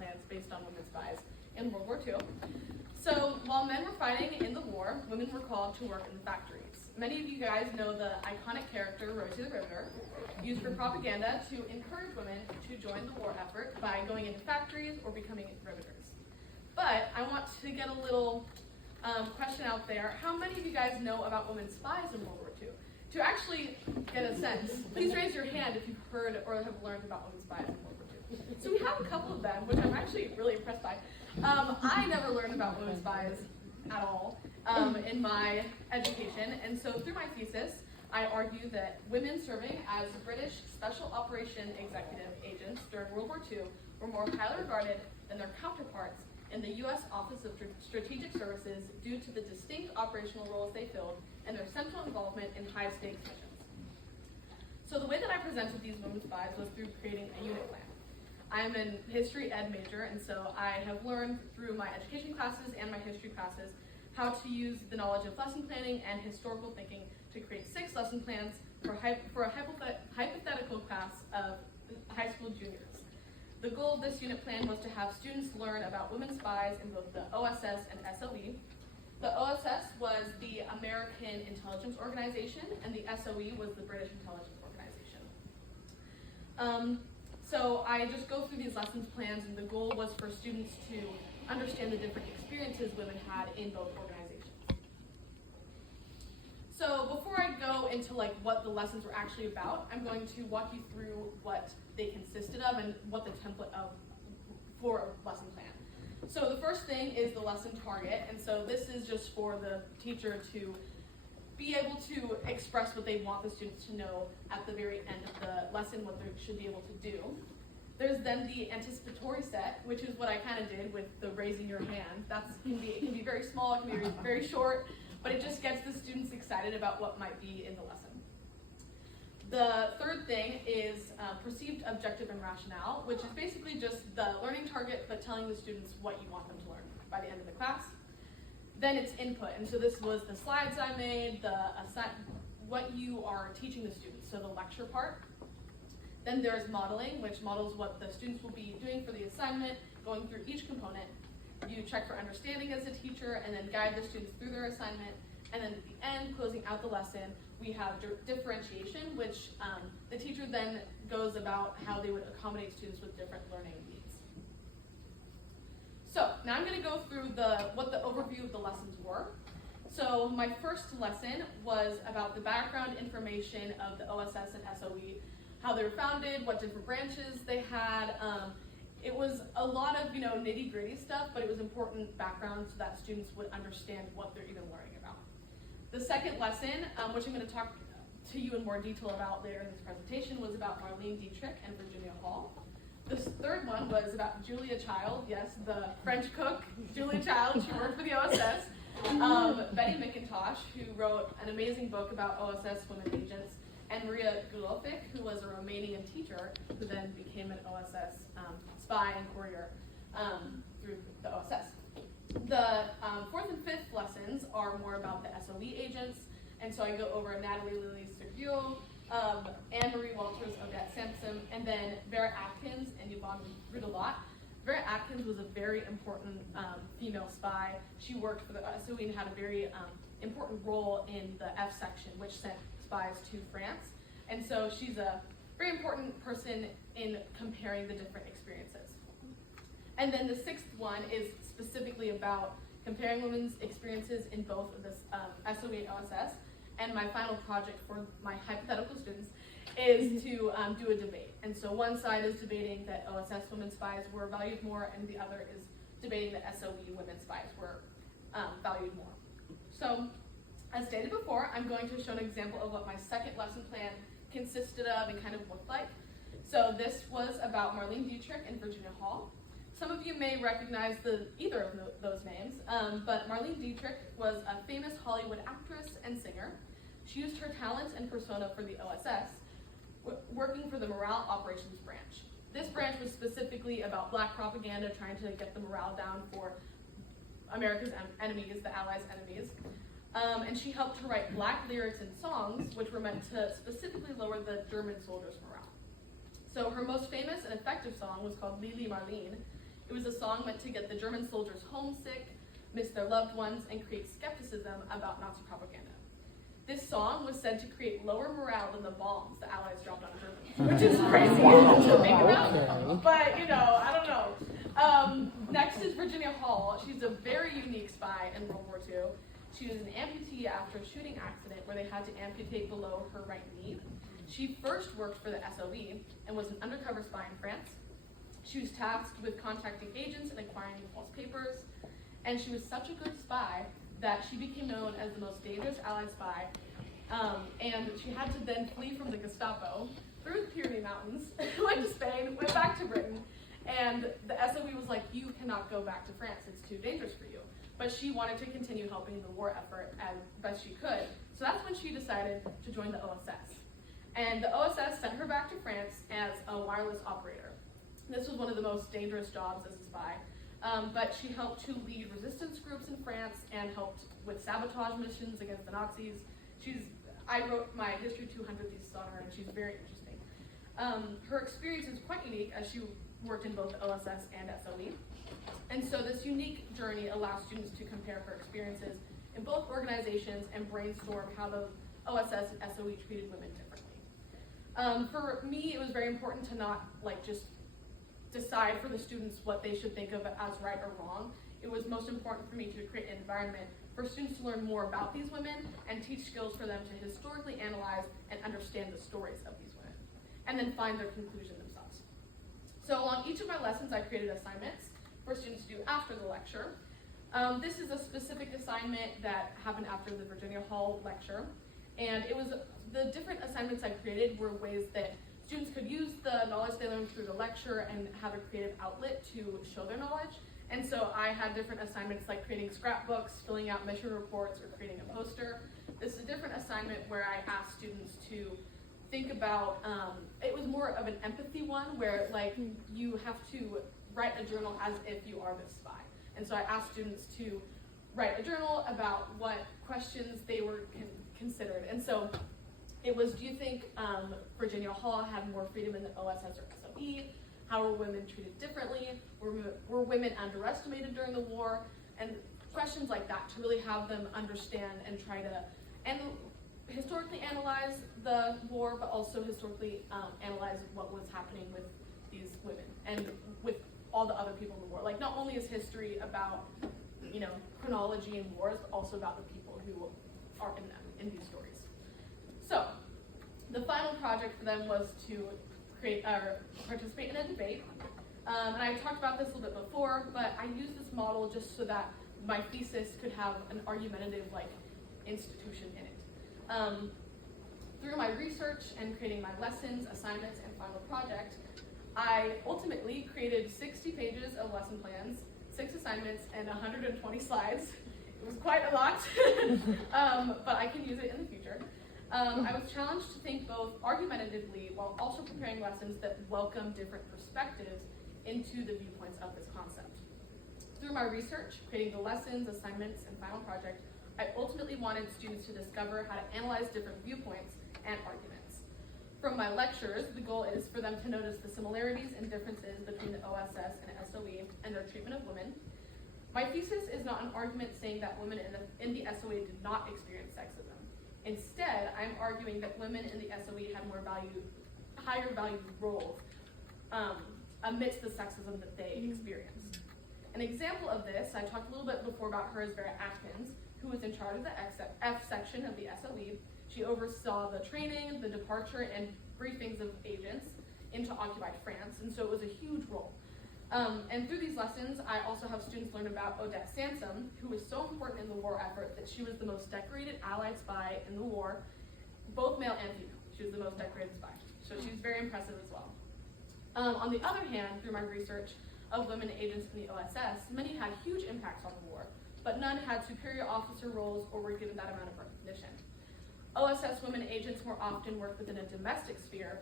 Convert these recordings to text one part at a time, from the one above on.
plans based on women spies in World War II. So while men were fighting in the war, women were called to work in the factories. Many of you guys know the iconic character Rosie the Riveter, used for propaganda to encourage women to join the war effort by going into factories or becoming riveters. But I want to get a little question out there. How many of you guys know about women spies in World War II? To actually get a sense, please raise your hand if you've heard or have learned about women spies in World War II. So we have a couple of them, which I'm actually really impressed by. I never learned about women spies at all in my education, and so through my thesis, I argue that women serving as British Special Operation Executive Agents during World War II were more highly regarded than their counterparts in the U.S. Office of Strategic Services due to the distinct operational roles they filled and their central involvement in high-stakes missions. So the way that I presented these women spies was through creating a unit plan. I'm an history ed major, and so I have learned through my education classes and my history classes how to use the knowledge of lesson planning and historical thinking to create 6 lesson plans for a hypothetical class of high school juniors. The goal of this unit plan was to have students learn about women spies in both the OSS and SOE. The OSS was the American Intelligence Organization, and the SOE was the British Intelligence Organization. So I just go through these lessons plans, and the goal was for students to understand the different experiences women had in both organizations. So before I go into what the lessons were actually about, I'm going to walk you through what they consisted of and what the template for a lesson plan. So the first thing is the lesson target, and so this is just for the teacher to be able to express what they want the students to know at the very end of the lesson, what they should be able to do. There's then the anticipatory set, which is what I kind of did with the raising your hand. It can be very small, it can be very short, but it just gets the students excited about what might be in the lesson. The third thing is perceived objective and rationale, which is basically just the learning target, but telling the students what you want them to learn by the end of the class. Then it's input, and so this was the slides I made, what you are teaching the students, so the lecture part. Then there's modeling, which models what the students will be doing for the assignment, going through each component. You check for understanding as a teacher, and then guide the students through their assignment. And then at the end, closing out the lesson, we have differentiation, which the teacher then goes about how they would accommodate students with different learning needs. So now I'm going to go through what the overview of the lessons were. So my first lesson was about the background information of the OSS and SOE, how they were founded, what different branches they had. It was a lot of nitty-gritty stuff, but it was important background so that students would understand what they're even learning about. The second lesson, which I'm going to talk to you in more detail about later in this presentation, was about Marlene Dietrich and Virginia Hall. This third one was about Julia Child, yes, the French cook, Julia Child. She worked for the OSS. Betty McIntosh, who wrote an amazing book about OSS women agents, and Maria Gulovic, who was a Romanian teacher who then became an OSS spy and courier through the OSS. The fourth and fifth lessons are more about the SOE agents, and so I go over Natalie Lily Sergio, Anne-Marie Walters, Odette Sampson, and then Vera Atkins and Yvonne Rudelot. Vera Atkins was a very important female spy. She worked for the SOE and had a very important role in the F section, which sent spies to France. And so she's a very important person in comparing the different experiences. And then the sixth one is specifically about comparing women's experiences in both of this SOE and OSS. And my final project for my hypothetical students is to do a debate. And so one side is debating that OSS women spies were valued more, and the other is debating that SOE women spies were valued more. So, as stated before, I'm going to show an example of what my second lesson plan consisted of and kind of looked like. So this was about Marlene Dietrich and Virginia Hall. Some of you may recognize either of those names, but Marlene Dietrich was a famous Hollywood actress and singer. She used her talents and persona for the OSS, working for the Morale Operations Branch. This branch was specifically about black propaganda, trying to get the morale down for America's enemies, the Allies' enemies. And she helped to write black lyrics and songs, which were meant to specifically lower the German soldiers' morale. So her most famous and effective song was called Lili Marleen. It was a song meant to get the German soldiers homesick, miss their loved ones, and create skepticism about Nazi propaganda. This song was said to create lower morale than the bombs the Allies dropped on Germany, which is crazy to think about, but I don't know. Next is Virginia Hall. She's a very unique spy in World War II. She was an amputee after a shooting accident where they had to amputate below her right knee. She first worked for the SOE and was an undercover spy in France. She was tasked with contacting agents and acquiring false papers, and she was such a good spy that she became known as the most dangerous Allied spy, and she had to then flee from the Gestapo through the Pyrenees Mountains, went to Spain, went back to Britain, and the SOE was like, you cannot go back to France, it's too dangerous for you. But she wanted to continue helping the war effort as best she could, so that's when she decided to join the OSS. And the OSS sent her back to France as a wireless operator. This was one of the most dangerous jobs as a spy. But she helped to lead resistance groups in France and helped with sabotage missions against the Nazis. I wrote my History 200 thesis on her, and she's very interesting. Her experience is quite unique as she worked in both the OSS and SOE. And so this unique journey allows students to compare her experiences in both organizations and brainstorm how the OSS and SOE treated women differently. For me, it was very important to not just decide for the students what they should think of as right or wrong. It was most important for me to create an environment for students to learn more about these women and teach skills for them to historically analyze and understand the stories of these women, and then find their conclusion themselves. So on each of my lessons, I created assignments for students to do after the lecture. This is a specific assignment that happened after the Virginia Hall lecture, and the different assignments I created were ways that students could use the knowledge they learned through the lecture and have a creative outlet to show their knowledge. And so I had different assignments like creating scrapbooks, filling out mission reports, or creating a poster. This is a different assignment where I asked students to think about, it was more of an empathy one where you have to write a journal as if you are the spy. And so I asked students to write a journal about what questions they were considered. And so it was, do you think Virginia Hall had more freedom in the OSS or SOE? How were women treated differently? Were women underestimated during the war? And questions like that to really have them understand and try to historically analyze the war, but also historically analyze what was happening with these women and with all the other people in the war. Not only is history about chronology and wars, but also about the people who are in them, in these stories. So, the final project for them was to participate in a debate. And I talked about this a little bit before, but I used this model just so that my thesis could have an argumentative institution in it. Through my research and creating my lessons, assignments, and final project, I ultimately created 60 pages of lesson plans, 6 assignments, and 120 slides. It was quite a lot, but I can use it in the future. I was challenged to think both argumentatively while also preparing lessons that welcome different perspectives into the viewpoints of this concept. Through my research, creating the lessons, assignments, and final project, I ultimately wanted students to discover how to analyze different viewpoints and arguments. From my lectures, the goal is for them to notice the similarities and differences between the OSS and SOE and their treatment of women. My thesis is not an argument saying that women in the SOE did not experience sexism. Instead, I'm arguing that women in the SOE had higher valued roles amidst the sexism that they experienced. An example of this, I talked a little bit before about her, is Vera Atkins, who was in charge of the F section of the SOE. She oversaw the training, the departure, and briefings of agents into occupied France, and so it was a huge role. And through these lessons, I also have students learn about Odette Sansom, who was so important in the war effort that she was the most decorated Allied spy in the war, both male and female. She was the most decorated spy, so she's very impressive as well. On the other hand, through my research of women agents in the OSS, many had huge impacts on the war, but none had superior officer roles or were given that amount of recognition. OSS women agents more often worked within a domestic sphere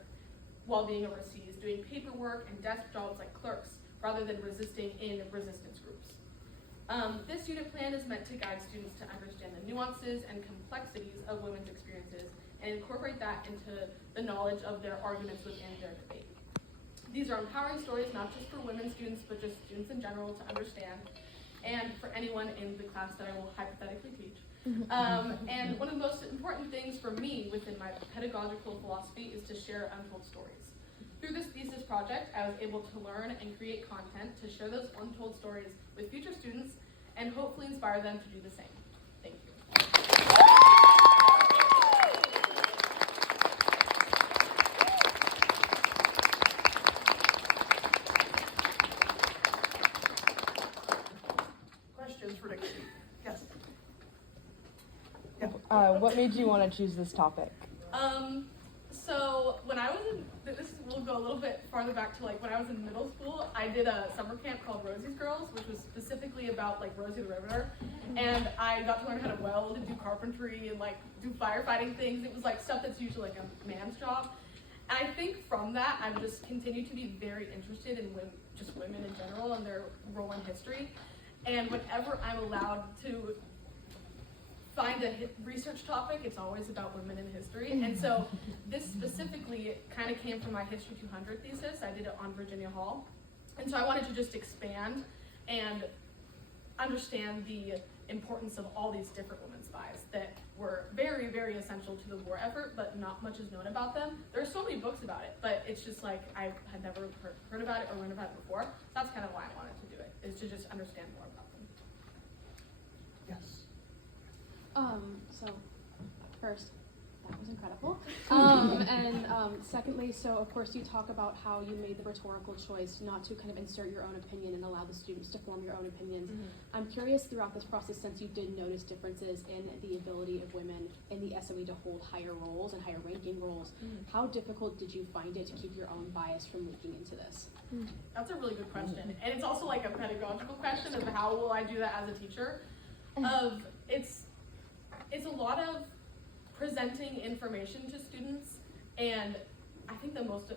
while being overseas, doing paperwork and desk jobs like clerks, rather than resisting in resistance groups. This unit plan is meant to guide students to understand the nuances and complexities of women's experiences and incorporate that into the knowledge of their arguments within their debate. these are empowering stories, not just for women students, but just students in general to understand, and for anyone in the class that I will hypothetically teach. And one of the most important things for me within my pedagogical philosophy is to share untold stories. Through this thesis project, I was able to learn and create content to share those untold stories with future students and hopefully inspire them to do the same. Thank you. Questions for next week? Yes. What made you want to choose this topic? So when I was we'll go a little bit farther back to like when I was in middle school, I did a summer camp called Rosie's Girls, which was specifically about like Rosie the Riveter, and I got to learn how to weld and do carpentry and like do firefighting things. It was like stuff that's usually like a man's job. And I think from that, I've just continued to be very interested in just women in general and their role in history. And whenever I'm allowed to find a research topic, it's always about women in history. And so this specifically kind of came from my History 200 thesis. I did it on Virginia Hall. And so I wanted to just expand and understand the importance of all these different women spies that were very, very essential to the war effort, but not much is known about them. There are so many books about it, but it's just like I had never heard about it or learned about it before. So that's kind of why I wanted to do it, is to just understand more about them. Yes. So first, that was incredible. Secondly, so of course you talk about how you made the rhetorical choice not to kind of insert your own opinion and allow the students to form your own opinions. I'm curious throughout this process, since you did notice differences in the ability of women in the SOE to hold higher roles and higher ranking roles, how difficult did you find it to keep your own bias from leaking into this? That's a really good question. And it's also like a pedagogical question of how will I do that as a teacher? It's a lot of presenting information to students, and I think that most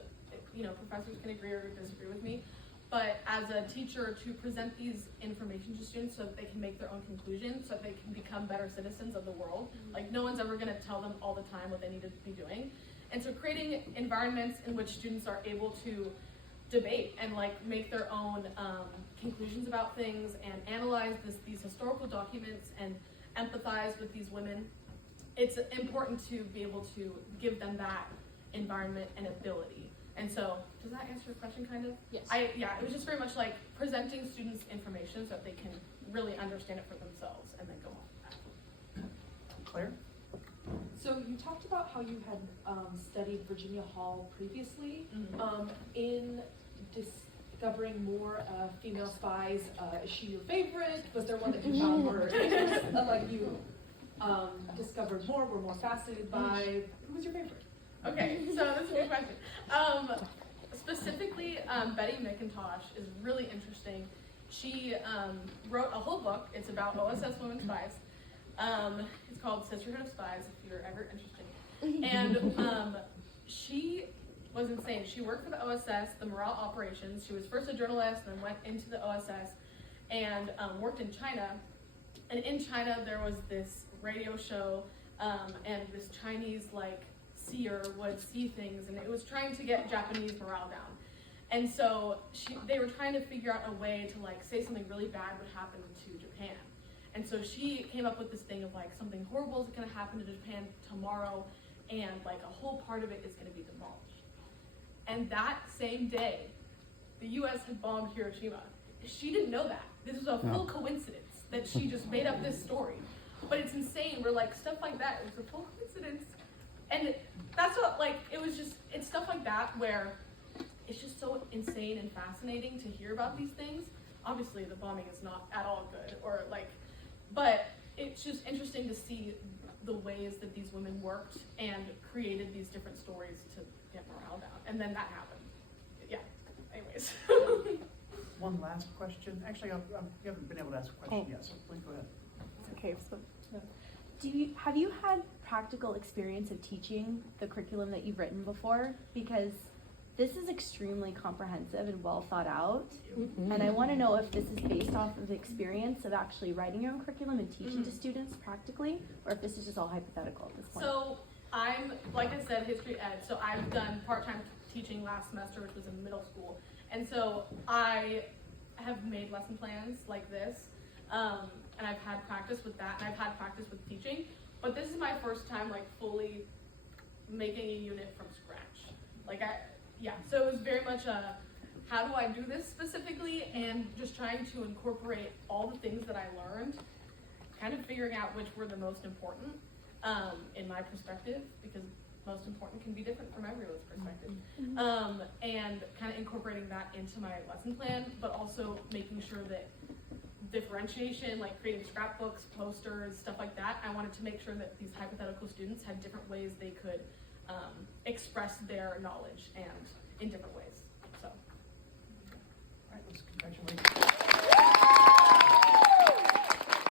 professors can agree or disagree with me, but as a teacher, to present these information to students so that they can make their own conclusions, so that they can become better citizens of the world. Like, no one's ever going to tell them all the time what they need to be doing. And so creating environments in which students are able to debate and like make their own conclusions about things and analyze these historical documents and empathize with these women, it's important to be able to give them that environment and ability. And so, does that answer your question, kind of? Yes. It was just very much like presenting students information so that they can really understand it for themselves and then go on. Claire? So you talked about how you had studied Virginia Hall previously. In discovering more female spies, is she your favorite? Was there one that you found more like you discovered more, were more fascinated by? Who was your favorite? Okay, so that's a good question. Specifically, Betty McIntosh is really interesting. She wrote a whole book. It's about OSS women spies. It's called Sisterhood of Spies, if you're ever interested. And she was insane. She worked for the OSS, the morale operations. She was first a journalist, then went into the OSS, and worked in China. And in China, there was this radio show, and this Chinese seer would see things, and it was trying to get Japanese morale down. And so they were trying to figure out a way to say something really bad would happen to Japan. And so she came up with this thing of something horrible is going to happen to Japan tomorrow, and a whole part of it is going to be demolished. And that same day, the U.S. had bombed Hiroshima. She didn't know that. This was a full coincidence that she just made up this story. But it's insane. We're stuff like that. It was a full coincidence. And that's what, it's stuff like that where it's just so insane and fascinating to hear about these things. Obviously, the bombing is not at all good, but it's just interesting to see the ways that these women worked and created these different stories to get morale down. And then that happened. Yeah, anyways. One last question. Actually, you haven't been able to ask a question yet, so please go ahead. Okay, so Have you had practical experience of teaching the curriculum that you've written before? Because this is extremely comprehensive and well thought out. And I want to know if this is based off of the experience of actually writing your own curriculum and teaching to students practically, or if this is just all hypothetical at this point. So I'm, like I said, history ed, so I've done part-time teaching last semester, which was in middle school. And so I have made lesson plans like this, and I've had practice with that, and I've had practice with teaching, but this is my first time like fully making a unit from scratch. So it was very much a, how do I do this specifically, and just trying to incorporate all the things that I learned, kind of figuring out which were the most important in my perspective, because most important can be different from everyone's perspective. And kind of incorporating that into my lesson plan, but also making sure that differentiation, like creating scrapbooks, posters, stuff like that, I wanted to make sure that these hypothetical students had different ways they could express their knowledge and in different ways. So. All right, let's congratulate